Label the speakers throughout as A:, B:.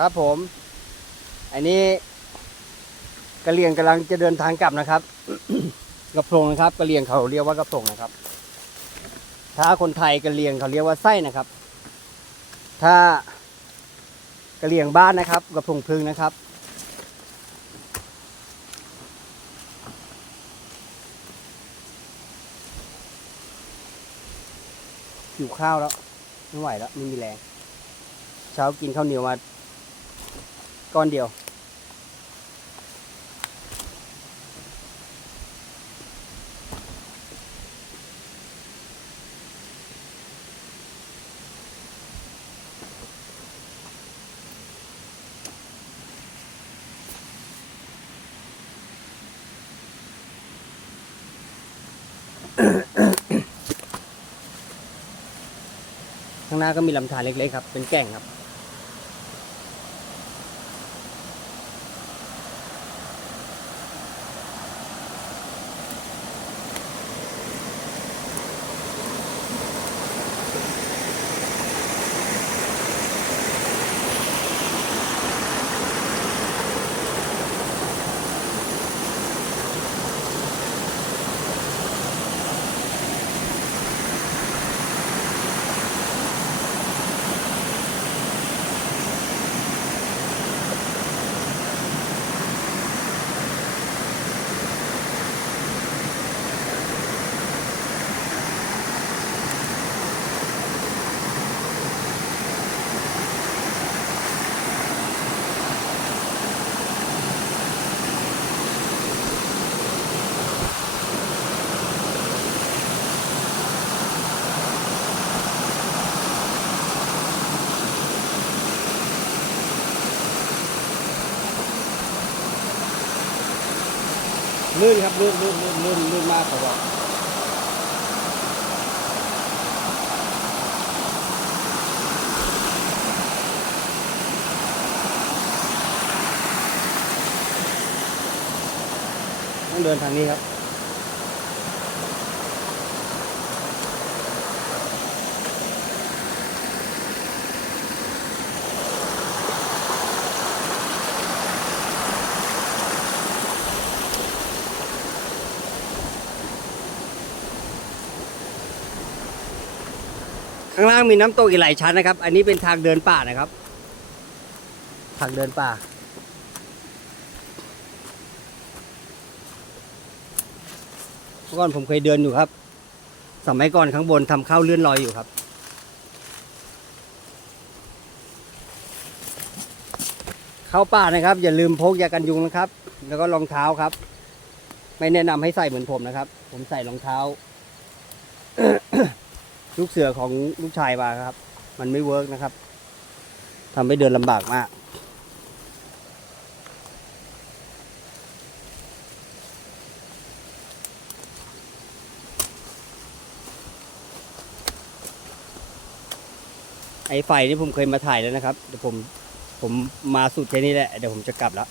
A: ครับผม อันนี้กระเหรี่ยงกำลังจะเดินทางกลับนะครับ กระโปรงนะครับกระเหรี่ยงเขาเรียกว่ากระโปรงนะครับ ถ้าคนไทยกระเหรี่ยงเขาเรียกว่าไส้นะครับ ถ้ากระเหรี่ยงบ้านนะครับ กระโปรงพึ่งนะครับหิวข้าวแล้วไม่ไหวแล้วไม่มีแรง เช้ากินข้าวเหนียวมา ก้อนเดียว ข้างหน้าก็มีลำธารเล็กๆครับ เป็นแก่งครับ ลื่นครับลื่นลื่นลื่นลื่นลื่นมากครับอกต้องเดินทางนี้ครับ ข้างล่างมีน้ำตกอีกหลายชั้นนะครับ อันนี้เป็นทางเดินป่านะครับ ทางเดินป่า เมื่อก่อนผมเคยเดินอยู่ครับ สมัยก่อนข้างบนทำข้าวเลื่อนลอยอยู่ครับ เข้าป่านะครับ อย่าลืมพกยากันยุงนะครับ แล้วก็รองเท้าครับ ไม่แนะนำให้ใส่เหมือนผมนะครับ ผมใส่รองเท้า ลูกเสือของลูกชายมาครับ มันไม่เวิร์กนะครับทำให้เดินลำบากมากไอ้ไฟนี่ผมเคยมาถ่ายแล้วนะครับ เดี๋ยวผมผมมาสุดแค่นี้แหละ เดี๋ยวผมจะกลับแล้ว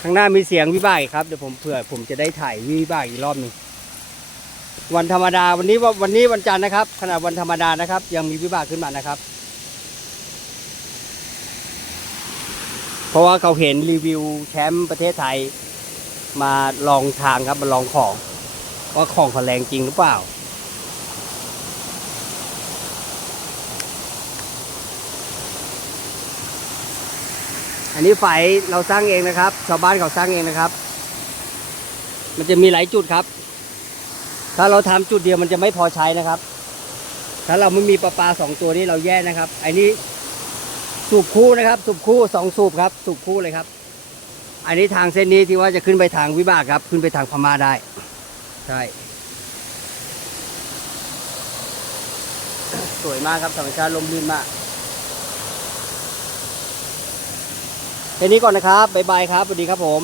A: ข้างหน้ามีเสียงวิบากอีกครับ เดี๋ยวผมเผื่อผมจะได้ถ่ายวิบากอีกรอบหนึ่ง วันธรรมดาวันนี้ว่าวันนี้วันจันทร์นะครับ ขณะวันธรรมดานะครับ ยังมีวิบากขึ้นมานะครับ เพราะว่าเขาเห็นรีวิวแชมป์ประเทศไทย มาลองทางครับมาลองของ ว่าของเขาแรงจริงหรือเปล่า อันนี้ไฟเราสร้างเองนะครับ ชาวบ้านเขาสร้างเองนะครับ มันจะมีหลายจุดครับ ถ้าเราทำจุดเดียวมันจะไม่พอใช้นะครับ ถ้าเราไม่มีปลาปลาสองตัวนี้เราแย่นะครับไอ้นี้สูบคู่นะครับ สูบคู่สองสูบครับ สูบคู่เลยครับ อันนี้ทางเส้นนี้ที่ว่าจะขึ้นไปทางวิบากครับ ขึ้นไปทางพม่าได้ ใช่ สวยมากครับธรรมชาติลมลื่นมากแค่นี้ก่อนนะครับ บ๊ายบายครับ สวัสดีครับผม